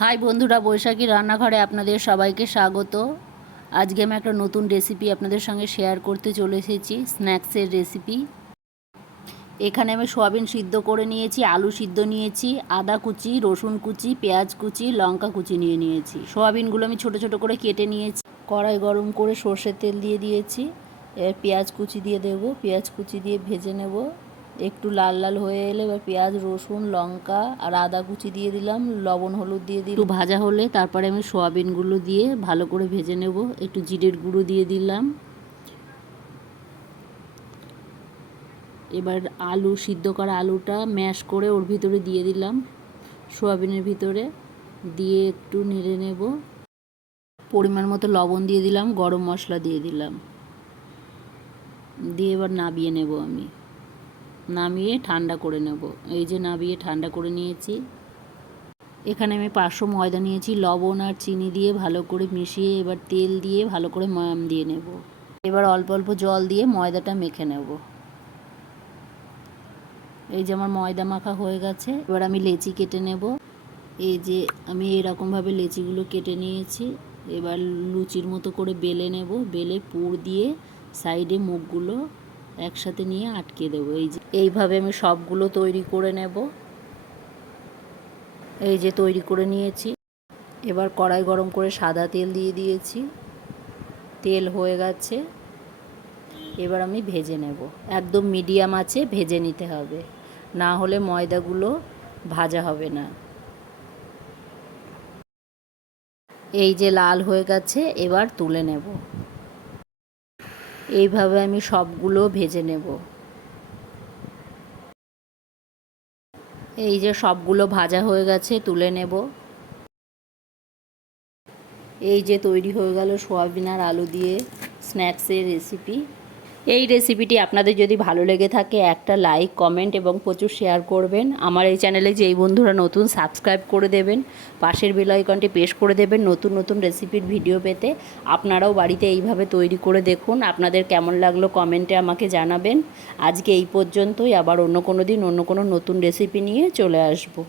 High বন্ধুরা, বৈশাখী রান্নাঘরে আপনাদের সবাইকে স্বাগত। আজকে আমি একটা নতুন রেসিপি আপনাদের সঙ্গে শেয়ার করতে চলে এসেছি, স্ন্যাক্সের রেসিপি। এখানে আমি সোয়াবিন সিদ্ধ করে নিয়েছি, আলু সিদ্ধ নিয়েছি, আদা কুচি, রসুন কুচি, পেঁয়াজ কুচি, লঙ্কা কুচি নিয়েছি। সোয়াবিনগুলো আমি ছোট ছোট করে কেটে নিয়েছি। কড়াই গরম করে সর্ষের তেল দিয়ে দিয়েছি। এবার পেঁয়াজ কুচি দিয়ে দেবো, পেঁয়াজ কুচি দিয়ে ভেজে নেব। একটু লাল লাল হয়ে এলে এবার পেঁয়াজ, রসুন, লঙ্কা আর আদা কুচি দিয়ে দিলাম, লবণ হলুদ দিয়ে দিলাম। একটু ভাজা হলে তারপরে আমি সোয়াবিনগুলো দিয়ে ভালো করে ভেজে নেব। একটু জিরের গুঁড়ো দিয়ে দিলাম। এবার আলু সিদ্ধ করা আলুটা ম্যাশ করে ওর ভিতরে দিয়ে দিলাম, সোয়াবিনের ভিতরে দিয়ে একটু নেড়ে নেব। পরিমাণ মতো লবণ দিয়ে দিলাম, গরম মশলা দিয়ে দিলাম, দিয়ে এবার নামিয়ে নেব। আমি নামিয়ে ঠান্ডা করে নেব। এই যে নামিয়ে ঠান্ডা করে নিয়েছি। এখানে আমি 500 ময়দা নিয়েছি, লবণ আর চিনি দিয়ে ভালো করে মিশিয়ে এবার তেল দিয়ে ভালো করে ময়াম দিয়ে নেব। এবার অল্প অল্প জল দিয়ে ময়দাটা মেখে নেব। এই যে আমার ময়দা মাখা হয়ে গেছে। এবার আমি লেচি কেটে নেব। এই যে আমি এরকমভাবে লেচিগুলো কেটে নিয়েছি। এবার লুচির মতো করে বেলে নেব। বেলে পুর দিয়ে সাইডে মুখগুলো একসাথে নিয়ে আটকে দেবো। এই যে এইভাবে আমি সবগুলো তৈরি করে নেব। এই যে তৈরি করে নিয়েছি। এবার কড়াই গরম করে সাদা তেল দিয়ে দিয়েছি। তেল হয়ে গেছে। এবার আমি ভেজে নেব। একদম মিডিয়াম আঁচে ভেজে নিতে হবে, না হলে ময়দাগুলো ভাজা হবে না। এই যে লাল হয়ে গেছে, এবার তুলে নেব। এইভাবে আমি সবগুলো ভেজে নেব। এই যে সবগুলো ভাজা হয়ে গেছে, তুলে নেব। এই যে তৈরি হয়ে গেল সোয়াবিন আর আলু দিয়ে স্ন্যাক্সের রেসিপি। এই রেসিপিটি আপনাদের যদি ভালো লেগে থাকে একটা লাইক, কমেন্ট এবং প্রচুর শেয়ার করবেন। আমার এই চ্যানেলে যেই বন্ধুরা নতুন, সাবস্ক্রাইব করে দেবেন, পাশের বেল আইকনটি প্রেস করে দেবেন নতুন নতুন রেসিপির ভিডিও পেতে। আপনারাও বাড়িতে এইভাবে তৈরি করে দেখুন, আপনাদের কেমন লাগলো কমেন্টে আমাকে জানাবেন। আজকে এই পর্যন্তই, আবার অন্য কোনো দিন অন্য কোনো নতুন রেসিপি নিয়ে চলে আসবো।